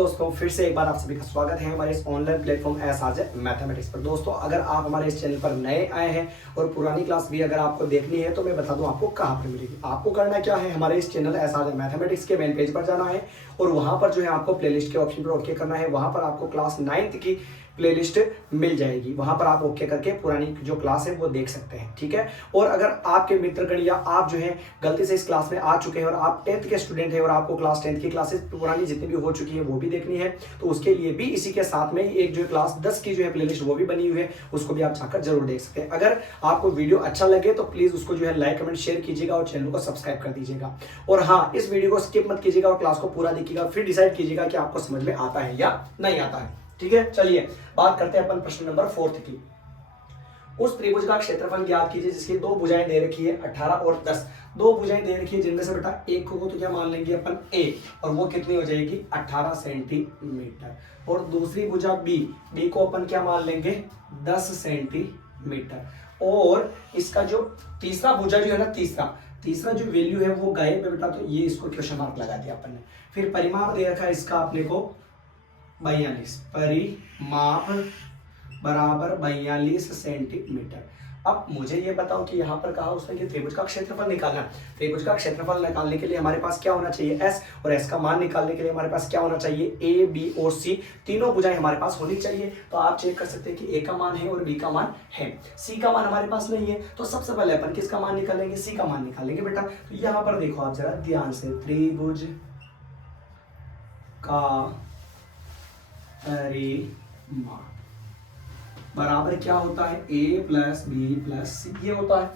दोस्तों फिर से एक बार आप सभी का स्वागत है हमारे इस ऑनलाइन प्लेटफॉर्म एसआरजे मैथमेटिक्स पर। दोस्तों अगर आप हमारे इस चैनल पर नए आए हैं और पुरानी क्लास भी अगर आपको देखनी है तो मैं बता दूं आपको कहां पर मिलेगी। आपको करना क्या है, हमारे इस चैनल एसआरजे मैथमेटिक्स के मेन पेज पर जाना है और वहां पर जो है आपको प्लेलिस्ट के ऑप्शन पर ओके करना है। वहां पर आपको क्लास 9th की प्लेलिस्ट मिल जाएगी, वहां पर आप ओके करके पुरानी जो क्लास है वो देख सकते हैं, ठीक है। और अगर आपके मित्रगण या आप जो है गलती से इस क्लास में आ चुके हैं और आप 10th के स्टूडेंट हैं और आपको क्लास 10th की क्लासेस पुरानी जितनी भी हो चुकी है वो भी देखनी है, तो उसके लिए भी इसी के साथ में एक जो क्लास 10 की जो है प्लेलिस्ट वो भी बनी हुई है, उसको भी आप जाकर जरूर देख सकते हैं। अगर आपको वीडियो अच्छा लगे तो प्लीज उसको जो है लाइक कमेंट शेयर कीजिएगा और चैनल को सब्सक्राइब कर दीजिएगा। और हाँ, इस वीडियो को स्किप मत कीजिएगा और क्लास को पूरा देखिएगा, फिर डिसाइड कीजिएगा कि आपको समझ में आता है या नहीं आता है, ठीक है। चलिए बात करते हैं अपन प्रश्न नंबर 4 की। उस त्रिभुज का क्षेत्रफल ज्ञात कीजिए जिसकी दो भुजाएं दे रखी है 18 और 10। दो भुजाएं दे रखी है जिनमें से बेटा एक को तो क्या मान लेंगे अपन a, और वो कितनी हो जाएगी 18 सेंटीमीटर, और दूसरी भुजा b को अपन क्या मान लेंगे 10 सेंटीमीटर। और इसका जो तीसरा भुजा जो है ना, तीसरा जो वैल्यू है वो गायब है बेटा, तो ये इसको क्वेश्चन मार्क लगा दिया अपन ने। फिर परिमाप दे रखा है इसका अपने को 42, परिमाप बराबर 42 सेंटीमीटर। अब मुझे ये बताओ कि यहाँ पर कहा उसने कि त्रिभुज का क्षेत्रफल निकालना। त्रिभुज का क्षेत्रफल निकालने के लिए हमारे पास क्या होना चाहिए s, और s का मान निकालने के लिए हमारे पास क्या होना चाहिए a, b और c, तीनों भुजाएं हमारे पास होनी चाहिए। तो आप चेक कर सकते हैं कि a का मान है और b का मान है, c का मान हमारे पास नहीं है। तो सबसे पहले अपन किसका मान निकालेंगे, c का मान निकालेंगे बेटा। तो यहाँ पर देखो आप जरा ध्यान से, त्रिभुज का परिमाप बराबर क्या होता है a प्लस बी प्लस सी, ये होता है।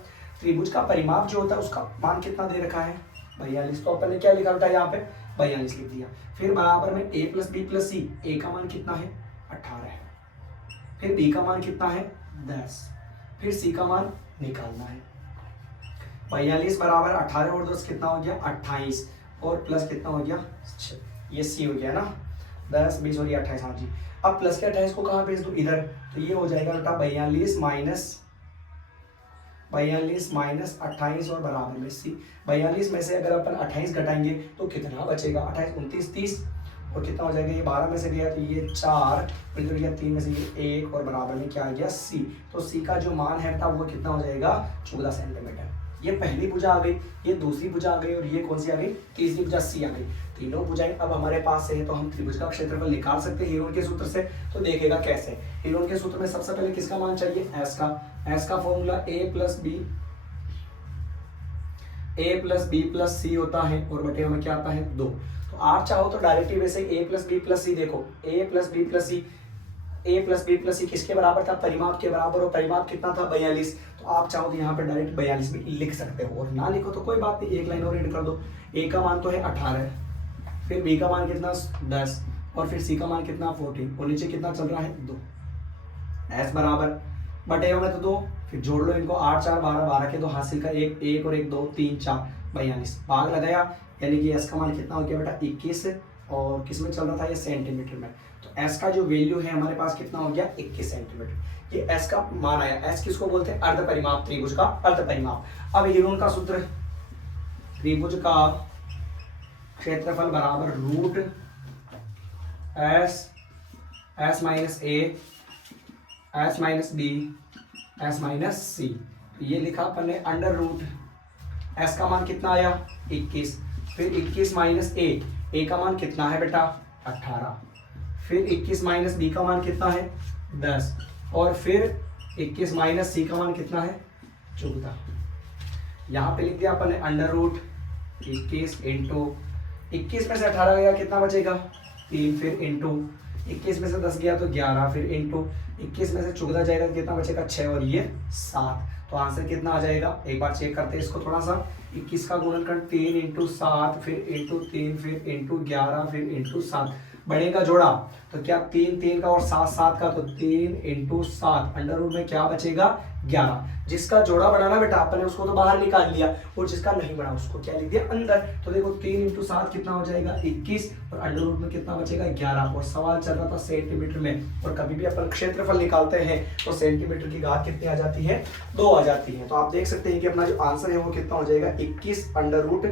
त्रिभुज का परिमाप जो होता है उसका मान कितना दे रखा है 42, तो अपन ने क्या लिखा बेटा यहाँ पे 42 लिख दिया। फिर बराबर में a plus B plus C, a का मान कितना है 18 है, फिर b का मान कितना है 10, फिर c का मान निकालना है। 42 बराबर 18 और 10 कितना हो गया 28, और प्लस कितना हो गया ये c हो गया ना 10 20 और ये 28, हाँ जी। अब प्लस के 28 को कहाँ भेज दूं, इधर, तो ये हो जाएगा बेटा 42 माइनस 28 और बराबर में सी। 42 में से अगर अपन 28 घटाएंगे तो कितना बचेगा 28 29 30, और कितना हो जाएगा ये 12 में से गया तो ये 4, फिर गया 3 में से ये 1 और बराबर में क्या आ गया सी। तो सी का जो मान है बेटा वो कितना हो जाएगा 14 सेंटीमीटर। ये पहली भुजा आ गई, ये दूसरी भुजा आ गई और ये कौन सी आ गई तीसरी भुजा सी आ गई। तीनों भुजाएं अब हमारे पास है, तो हम त्रिभुज का क्षेत्रफल निकाल सकते हैं हीरोन के सूत्र से। तो देखेगा कैसे, हीरोन के सूत्र में सबसे पहले किसका मान चाहिए s का formula a plus B plus C होता है, और बटे में क्या आता है 2। तो आप चाहो तो डायरेक्टली वैसे a प्लस बी प्लस सी, देखो a प्लस बी प्लस सी किसके बराबर था परिमाप के बराबर, और परिमाप कितना था 42। तो आप चाहो तो यहाँ पे डायरेक्ट 42 भी लिख सकते हो, और ना लिखो तो कोई बात नहीं, एक लाइन और ऐड कर दो। a का मान तो है 18, फिर b का मान कितना 10, और फिर c का मान कितना 14, और नीचे कितना चल रहा है 2। s बराबर बटे में तो 2, फिर जोड़ लो इनको 8 4 12, 12 के 2 हासिल का 1 1 और 1 2 3 4 42, भाग लगाया, यानी कि s का मान कितना हो गया बेटा 21, और किस में चल रहा था ये सेंटीमीटर में। तो s का जो वैल्यू है हमारे पास कितना हो गया 21 सेंटीमीटर। ये s का मान आया। s किसको बोलते हैं अर्ध परिमाप, त्रिभुज का अर्ध परिमाप। अब हीरोन का सूत्र, त्रिभुज का क्षेत्रफल बराबर root s minus a s minus b s minus c। तो ये लिखा अपन ने अंडर रूट, s का मान कितना आया 21, फिर 21 माइनस a का मान कितना है बेटा 18, फिर 21 माइनस b का मान कितना है 10, और फिर 21 माइनस c का मान कितना है 14। यहाँ पे लिख दिया अपन ने अंडर रूट 21 इंटू 21 में से 18 गया कितना बचेगा 3, फिर इंटू 21 में से 10 गया तो 11, फिर इंटू 21 में से 14 जाएगा तो कितना बचेगा 6, और ये 7। तो आंसर कितना आ जाएगा, एक बार चेक करते हैं इसको थोड़ा सा। 21 का गुणनखंड 3 इंटू 7, फिर इंटू 3, फिर इंटू 11, फिर इंटू 7, बढ़ेगा जोड़ा तो क्या 3 3 का और 7 7 का, तो 3 इंटू 7 अंडर रूट में क्या बचेगा 11। जिसका जोड़ा बढ़ाना बेटा आपने उसको तो बाहर निकाल लिया, और जिसका नहीं बढ़ा उसको क्या लिख दिया अंदर। तो देखो 3 इंटू 7 कितना हो जाएगा 21, और अंडर रूट में कितना बचेगा 11। और सवाल चल रहा था सेंटीमीटर में, और कभी भी अपन क्षेत्रफल निकालते हैं तो सेंटीमीटर की घात कितनी आ जाती है 2 आ जाती है। तो आप देख सकते हैं कि अपना जो आंसर है वो कितना हो जाएगा 21 अंडर रूट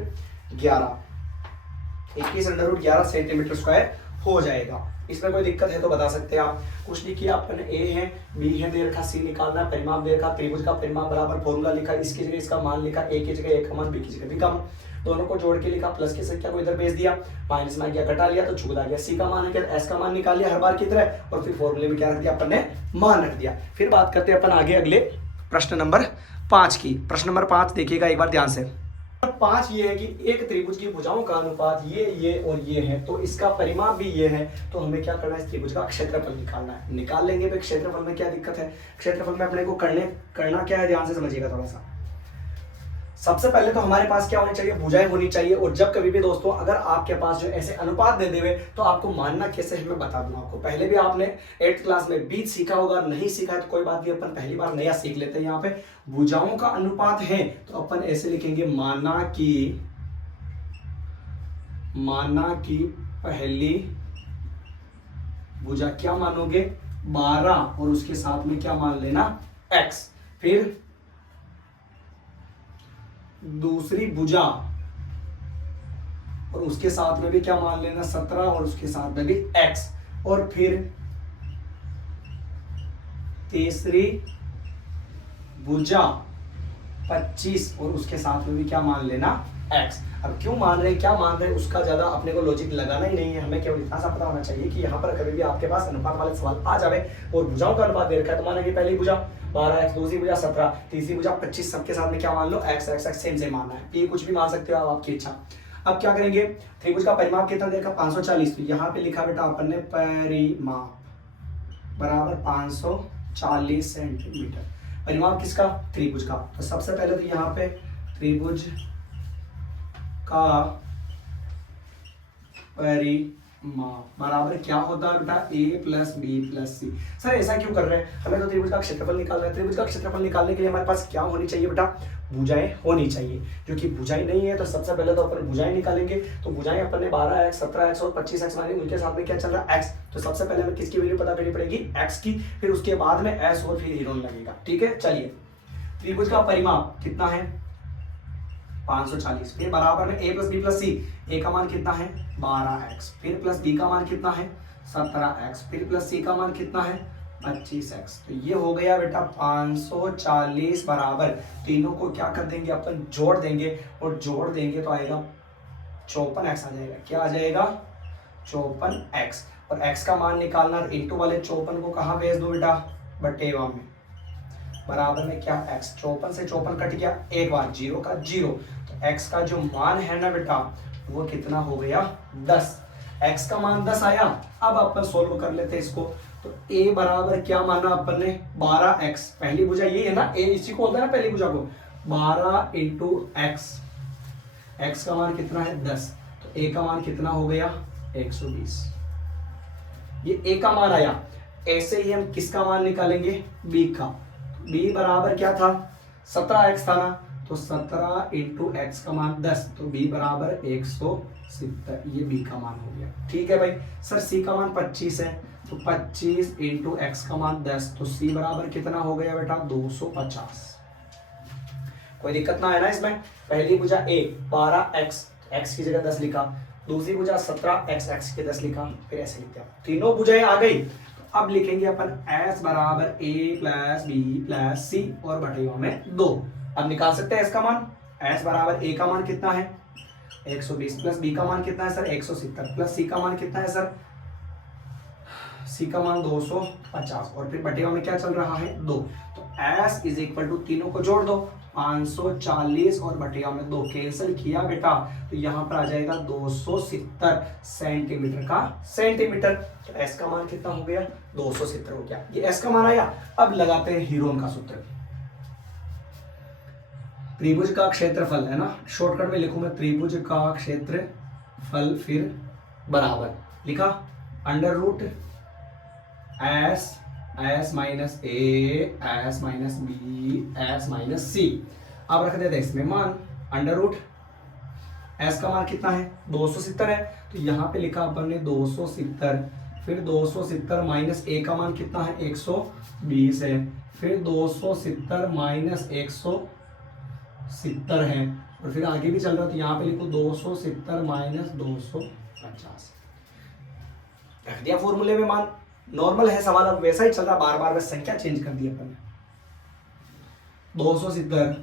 11 सेंटीमीटर स्क्वायर हो जाएगा। इसमें कोई दिक्कत है तो बता सकते हैं आप। कुछ नहीं किया अपन, ए है, बी है, दे रखा, सी निकालना है, परिमाप दे रखा, त्रिभुज का परिमाप बराबर फॉर्मूला लिखा, इसकी जगह इसका मान लिखा, ए की जगह ए का मान, बी की जगह बी का मान, दोनों को जोड़ के लिखा, प्लस की संख्या को इधर भेज दिया, माइनस में गया घटा लिया तो छुड़ा गया, सी का मान है क्या, एस का मान निकाल लिया हर बार की तरह, और फिर फॉर्मूले में क्या रख दिया अपन ने, मान रख दिया। फिर बात करते हैं अपन आगे अगले प्रश्न नंबर 5 की। प्रश्न नंबर 5 देखिएगा एक बार ध्यान से। 5 ये है कि एक त्रिभुज की भुजाओं का अनुपात ये और ये है, तो इसका परिमाप भी ये है, तो हमें क्या करना है, इस त्रिभुज का क्षेत्रफल निकालना है। निकाल लेंगे, भाई क्षेत्रफल में क्या दिक्कत है, क्षेत्रफल में अपने को करना क्या है, ध्यान से समझिएगा थोड़ा सा। सबसे पहले तो हमारे पास क्या होनी चाहिए, भुजाएं होनी चाहिए। और जब कभी भी दोस्तों अगर आपके पास जो ऐसे अनुपात दे देवे तो आपको मानना कैसे है मैं बता दूं आपको। पहले भी आपने 8th क्लास में बीज सीखा होगा, नहीं सीखा है तो कोई बात नहीं, अपन पहली बार नया सीख लेते हैं। यहाँ पे भुजाओं का अनुपात है तो अपन ऐसे लिखेंगे, माना की पहली भुजा क्या मानोगे, 12, और उसके साथ में क्या मान लेना, x। फिर दूसरी भुजा और उसके साथ में भी क्या मान लेना, 17, और उसके साथ में भी x। और फिर तीसरी भुजा 25 और उसके साथ में भी क्या मान लेना, x। अब क्यों मान रहे हैं, क्या मान रहे हैं, उसका ज्यादा अपने को लॉजिक लगाना ही नहीं है। हमें केवल इतना सा पता होना चाहिए कि यहाँ पर कभी भी आपके पास अनुपात वाले सवाल आ जावे और भुजाओं का अनुपात दे रखा है, तो माना कि पहली भुजा 12x, दूसरी भुजा 17, तीसरी भुजा 25, सबके साथ में क्या मान लो, x सेम मानना है। ये कुछ भी मान सकते हो आप, आपकी इच्छा। अब क्या करेंगे, त्रिभुज का परिमाप कितना देखा, 540, तो यहाँ पे लिखा बेटा अपन ने परिमाप बराबर 540 सेंटीमीटर। परिमाप किसका, त्रिभुज का। तो सबसे पहले तो यहाँ पे त्रिभुज का परिमाप बराबर क्या होता है बेटा, a plus B plus C. Sir ऐसा क्यों कर रहे हैं, हमें तो त्रिभुज का क्षेत्रफल निकालना है। त्रिभुज का क्षेत्रफल निकालने के लिए हमारे पास क्या होनी चाहिए बेटा, भुजाएं होनी चाहिए। जो कि भुजाएं नहीं है तो सबसे पहले तो अपन भुजाएं निकालेंगे। तो भुजाएं अपन ने 12x, 17x और 25x मानी, उनके साथ में क्या चल रहा है, x। तो सबसे पहले हमें किसकी वैल्यू पता करनी पड़ेगी, x की, फिर उसके बाद में s और फिर हीरोन लगेगा। ठीक है, चलिए त्रिभुज का परिमाप कितना है, 540, फिर बराबर में a plus B plus C. a का मान कितना है, 12x, फिर प्लस b का मान कितना है, 17x, फिर प्लस c का मान कितना है, 25x। तो ये हो गया बेटा 540 बराबर, तीनों को क्या कर देंगे अपन, जोड़ देंगे, और जोड़ देंगे तो आएगा 54x आ जाएगा। क्या आ जाएगा, 54x। और x का मान निकालना, इंटू वाले 54 को कहाँ भेज दो बेटा, बटेवा में, बराबर में क्या x, 54 से 54 कट गया, एक बार 0 का 0। तो x का जो मान है ना बेटा वो कितना हो गया, 10। x का मान 10 आया। अब अपन सोल्व कर लेते हैं इसको। तो a बराबर क्या माना अपन ने, 12x, पहली भुजा ये है ना, a इसी को होता है ना पहली भुजा को, 12 इंटू x का मान कितना है, 10। तो a का मान कितना हो गया, 120। ये a का मान आया। ऐसे ही हम किसका मान निकालेंगे, b का। b बराबर क्या था, 17x था ना, तो 17 इंटू x का मान 10, तो b बराबर 170। ये b का मान हो गया। ठीक है भाई। सर c का मान 25 है, तो 25 इंटू x का मान 10, तो c बराबर कितना हो गया बेटा, 250। कोई दिक्कत ना है ना इसमें। पहली भुजा a 12x, x की जगह 10 लिखा, दूसरी भुजा 17x, x की 10 लिखा, फिर ऐसे लिख दिया। तीनों भुजाएं आ गई। अब लिखेंगे अपन s बराबर a प्लस बी प्लस सी और बटेवा में 2। अब निकाल सकते हैं s का मान। s बराबर a का मान कितना है, 120, प्लस b का मान कितना है सर, 170, प्लस c का मान कितना है सर, c का मान 250, और फिर बटेवा में क्या चल रहा है, 2। तो s इज इक्वल टू, तीनों को जोड़ दो, 540 और बटेवा में 2, कैंसिल किया बेटा, तो यहाँ पर आ जाएगा 270 सेंटीमीटर का सेंटीमीटर। तो s का मान कितना हो गया, 270 हो गया। ये s का मान आया। अब लगाते हैं हीरोन का सूत्र। त्रिभुज का क्षेत्रफल है ना, शॉर्टकट में लिखूं मैं, त्रिभुज का क्षेत्रफल, फिर बराबर लिखा under root s minus a, s minus b, s minus c। अब रख देते हैं इसमें मान, अंडर रूट s का मान कितना है, 270 है, तो यहाँ पे लिखा अपन ने 270, फिर 270 माइनस a का मान कितना है, 120 है, फिर 270 माइनस 170 है, और फिर आगे भी चल रहा है, तो यहाँ पे लिखो 270 माइनस 250। रख दिया फॉर्मूले में मान, नॉर्मल है सवाल, अब वैसा ही चल रहा, बार बार बस संख्या चेंज कर दी अपन ने। 270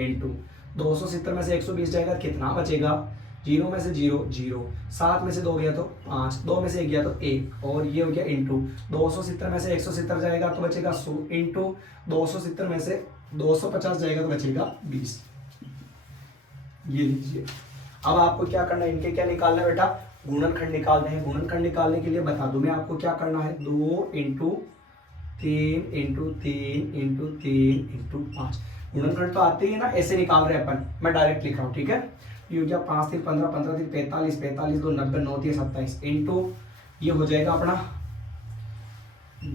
इंटू 270 में से 120 जाएगा, कितना बचेगा, 0 में से 0 0, 7 में से 2 गया तो 5, 2 में से 1 गया तो 1, और ये हो गया इंटू 270 में से 170 जाएगा तो बचेगा 100, इंटू 270 में से 250 जाएगा तो बचेगा 20। ये लीजिए। अब आपको क्या करना है, इनके क्या निकालना है बेटा, गुणनखंड निकालने हैं। गुणनखंड निकालने के लिए बता दूं मैं आपको क्या करना है, 2 इंटू 3 इंटू 3 इंटू 3 इंटू 5। गुणनखंड तो आते ही है ना, ऐसे निकाल रहे हैं अपन, मैं डायरेक्ट लिख रहा हूँ, ठीक है। ये हो गया 5 3 15, 15 3 45, 45 2 90, 9 3 27 इंटू ये हो जाएगा अपना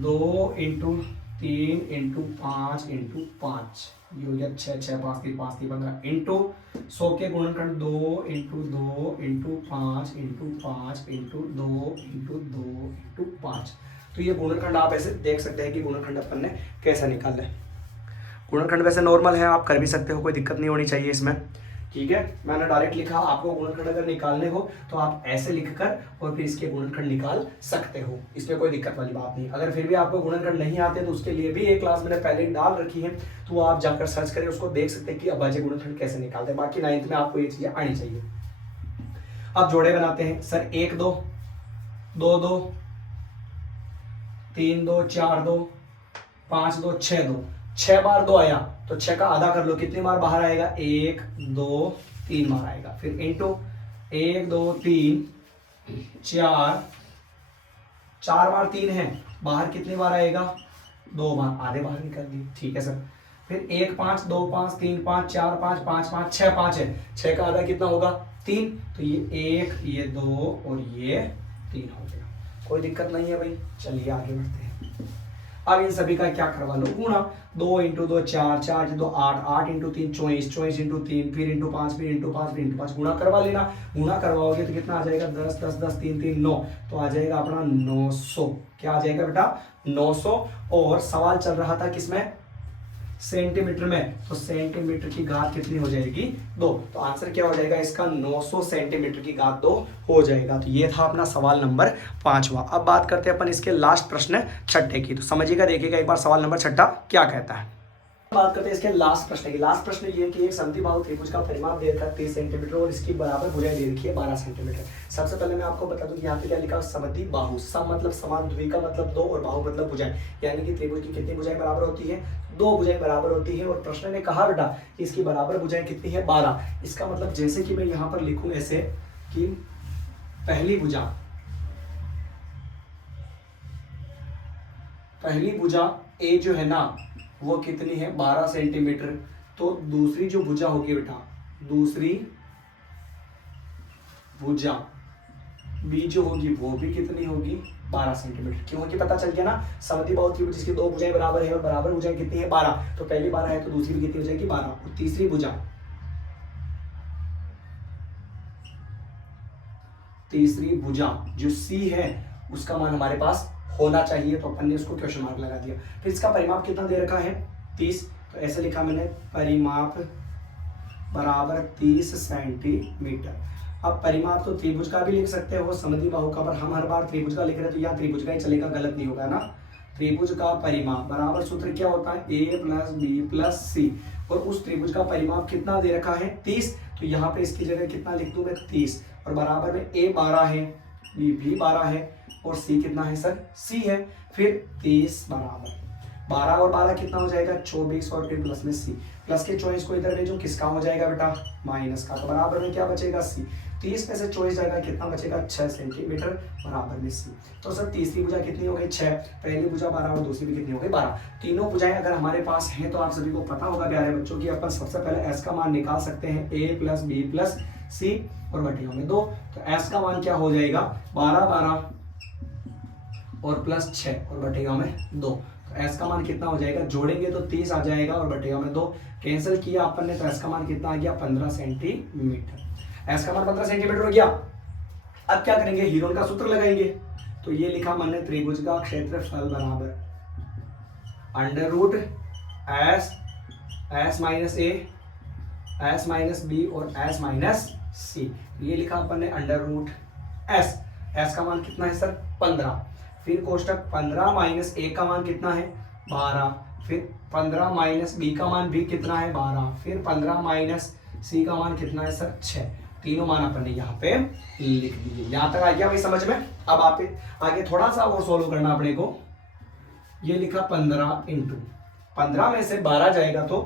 2 इंटू 3 इंटू 5 इंटू 5, ये हो गया 6 6 5 3 5 3 15 इंटू 100 के गुणनखंड 2 into 2 into 5 into 5 into 2 into 2 into 5। तो ये गुणनखंड आप ऐसे देख सकते हैं कि गुणनखंड अपन ने कैसा निकाला है। गुणनखंड वैसे नॉर्मल है, आप कर भी सकते हो, कोई दिक्कत नहीं होनी चाहिए इसमें, ठीक है। मैंने डायरेक्ट लिखा, आपको गुणनखंड अगर निकालने हो तो आप ऐसे लिखकर और फिर इसके गुणनखंड निकाल सकते हो, इसमें कोई दिक्कत वाली बात नहीं। अगर फिर भी आपको गुणनखंड नहीं आते तो उसके लिए भी एक क्लास मैंने पहले ही डाल रखी है, तो आप जाकर सर्च करें, उसको देख सकते हैं कि अभाज्य गुणनखंड कैसे निकालते हैं। बाकी 9th में आपको ये चीजें आनी चाहिए। अब जोड़े बनाते हैं सर, 1 2 2 2 3 2 4 2 5 2 6 2, 6 बार 2 आया तो 6 का आधा कर लो, कितनी बार बाहर आएगा, 1 2 3 बार आएगा। फिर इंटू 1 2 3 4, 4 बार 3 है, बाहर कितनी बार आएगा, 2 बार, आधे बाहर निकल दिए, ठीक है सर। फिर 1 5 2 5 3 5 4 5 5 5 6 5 है, 6 का आधा कितना होगा, 3, तो ये 1 ये 2 और ये 3 हो गया, कोई दिक्कत नहीं है भाई। चलिए आगे बढ़ते हैं। अब इन सभी का क्या करवा लो, गुणा, 2 इंटू 2 4, 4 2 8, 8 इंटू 3 24, 24 इंटू 3 फिर इंटू 5 फिर इंटू 5 फिर इंटू 5, गुणा करवा लेना। गुणा करवाओगे तो कितना आ जाएगा, 10 10 10 3 3 9, तो आ जाएगा अपना 900। क्या आ जाएगा बेटा, 900। और सवाल चल रहा था किसमें, सेंटीमीटर में, तो सेंटीमीटर की घात कितनी हो जाएगी, 2, तो आंसर क्या हो जाएगा इसका, 900 सेंटीमीटर की घात 2 हो जाएगा। तो ये था अपना सवाल नंबर 5वां। अब बात करते हैं अपन इसके लास्ट प्रश्न 6ठे की, तो समझिएगा, देखिएगा एक बार सवाल नंबर 6ठा क्या कहता है। बात करते हैं इसके लास्ट प्रश्न की। लास्ट प्रश्न ये है कि एक समद्विबाहु त्रिभुज का परिमाप दे रखा है 30 सेंटीमीटर और इसकी बराबर भुजाएं दे रखी है 12 सेंटीमीटर। सबसे पहले मैं आपको बता दूं कि यहाँ पे क्या लिखा, समद्विबाहु, सम मतलब समान, द्वि का मतलब 2 और बाहु मतलब भुजाएं, यानी कि त्रिभुज की कितनी भुजाएं बराबर होती है, 2 भुजाएं बराबर होती है। और प्रश्न ने कहा बेटा कि इसकी बराबर भुजाएं कितनी है, 12। इसका मतलब जैसे कि मैं यहाँ पर लिखूं ऐसे कि पहली भुजा ए जो है ना वो कितनी है, 12 सेंटीमीटर, तो दूसरी जो भुजा होगी बेटा, दूसरी भुजा बी जो होगी वो भी कितनी होगी, 12 सेंटीमीटर। क्योंकि पता चल गया ना, समद्विबाहु त्रिभुज जिसकी 2 भुजाएं बराबर है और बराबर भुजाएं कितनी है, 12, तो पहली 12 है तो दूसरी भी कितनी हो जाएगी, 12। और तीसरी भुजा जो सी है उसका मान हमारे पास होना चाहिए, तो अपन ने उसको क्वेश्चन मार्क लगा दिया। फिर इसका परिमाप कितना दे रखा है, 30, तो ऐसे लिखा मैंने, परिमाप बराबर 30 सेंटीमीटर। अब परिमाप तो त्रिभुज का भी लिख सकते हो, समद्विबाहु का, पर हम हर बार त्रिभुज का लिख रहे हैं तो यहाँ त्रिभुज का ही चलेगा, गलत नहीं होगा ना। त्रिभुज का परिमाप बराबर सूत्र क्या होता है, a + b + c, और उस त्रिभुज का परिमाप कितना दे रखा है, 30, तो यहाँ पे इसकी जगह कितना लिख दूं मैं, 30, और बराबर में a 12 है, b भी 12 है, और c कितना है सर, c है। फिर 30 बराबर 12 और 12 कितना हो जाएगा, 24, और फिर प्लस में c, प्लस के 24 को इधर भेजो, किसका हो जाएगा बेटा, माइनस का, तो बराबर में क्या बचेगा, c। 30 में से 24 जाएगा, कितना बचेगा, 6 सेंटीमीटर, बराबर में c। तो सर तीसरी भुजा कितनी हो गई, 6, पहली भुजा 12 और दूसरी भी कितनी हो गई, 12। तीनों भुजाएं अगर हमारे पास हैं तो आप सभी को पता होगा प्यारे बच्चों की अपन सबसे पहले s का मान निकाल सकते हैं, a + b + c, और बटेगा में 2, तो s का मान क्या हो जाएगा, 12 12 और प्लस 6 और बटेगा में 2, तो s का मान कितना हो जाएगा, जोड़ेंगे तो 30 आ जाएगा और बटेगा में 2, कैंसिल किया अपन ने, तो s का मान कितना आ गया, 15 सेंटीमीटर। s का मान 15 सेंटीमीटर हो गया। अब क्या करेंगे, हीरोन का सूत्र लगाएंगे, तो ये लिखा मैंने, त्रिभुज का क्षेत्रफल बराबर √s s - b और s - c, ये लिखा अपन ने √s। s का मान कितना है सर, 15, फिर कोष्टक 15 माइनस ए का मान कितना है 12, फिर 15 माइनस बी का मान भी कितना है 12, फिर 15 माइनस सी का मान कितना है सर 6। तीनों मान अपन ने यहाँ पे लिख दिए। यहाँ तक आ गया भाई समझ में। अब आप आगे थोड़ा सा और सोल्व करना अपने को। ये लिखा 15 इंटू 15 में से 12 जाएगा तो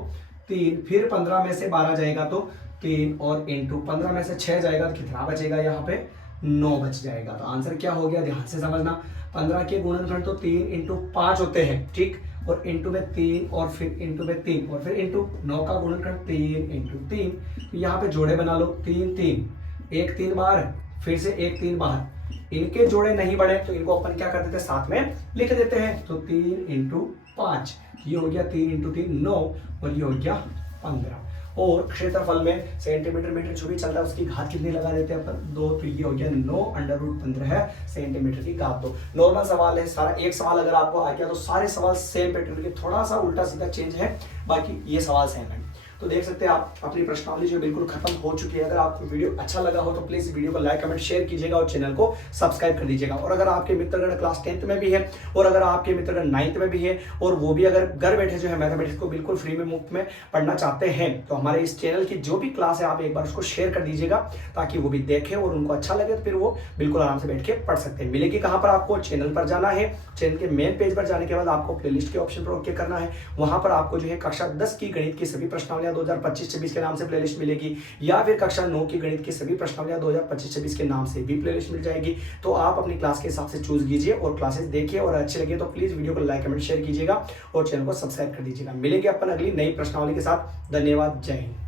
3, फिर 15 में से 12 जाएगा तो 3 और इंटू 15 में से 6 जाएगा तो कितना बचेगा यहाँ पे 9 बच जाएगा। तो आंसर क्या हो गया ध्यान से समझना। 15 के गुणनखंड तो 3 इंटू 5 होते हैं, ठीक, और इंटू में 3 और फिर इंटू में 3 और फिर इंटू 9 का गुणनखंड 3 इंटू 3। तो यहाँ पे जोड़े बना लो 3 3, एक 3 बाहर, फिर से एक 3 बाहर। इनके जोड़े नहीं बढ़े तो इनको अपन क्या कर देते हैं साथ में लिख देते हैं। तो 3 इंटू 5, ये हो गया 3 इंटू 3 9 और ये हो गया 15। और क्षेत्रफल में सेंटीमीटर मीटर जो भी चल रहा है उसकी घात कितनी लगा देते हैं अपन 2, तो ये हो गया 9 √15 है सेंटीमीटर की घात। तो नॉर्मल सवाल है सारा। एक सवाल अगर आपको आ गया तो सारे सवाल सेम पैटर्न के, थोड़ा सा उल्टा सीधा चेंज है, बाकी ये सवाल सेम है। तो देख सकते हैं आप अपनी प्रश्नावली जो बिल्कुल खत्म हो चुकी है। अगर आपको वीडियो अच्छा लगा हो तो प्लीज वीडियो को लाइक कमेंट शेयर कीजिएगा और चैनल को सब्सक्राइब कर दीजिएगा। और अगर आपके मित्रगण क्लास 10th में भी है और अगर आपके मित्रगण 9th में भी है और वो भी अगर घर बैठे जो है मैथमेटिक्स को बिल्कुल फ्री में मुफ्त में पढ़ना चाहते हैं तो हमारे इस चैनल की जो भी क्लास है आप एक बार उसको शेयर कर दीजिएगा ताकि वो भी देखें और उनको अच्छा लगे तो फिर वो बिल्कुल आराम से बैठ के पढ़ सकते हैं। मिलेगी कहाँ पर, आपको चैनल पर जाना है। चैनल के मेन पेज पर जाने के बाद आपको प्लेलिस्ट के ऑप्शन पर ओके करना है। वहां पर आपको जो है कक्षा 10 की गणित की सभी प्रश्नावलियां 2025-26 के नाम से प्लेलिस्ट मिलेगी, या फिर कक्षा 9 की गणित की सभी प्रश्नावलियां 2025-26 के नाम से भी प्लेलिस्ट मिल जाएगी। तो आप अपनी क्लास के हिसाब से चूज कीजिए और क्लासेस देखिए और अच्छे लगे तो प्लीज वीडियो को लाइक कमेंट शेयर कीजिएगा और चैनल को सब्सक्राइब कर दीजिएगा। मिलेंगे अपन अगली नई प्रश्नावली के साथ। धन्यवाद, जय हिंद।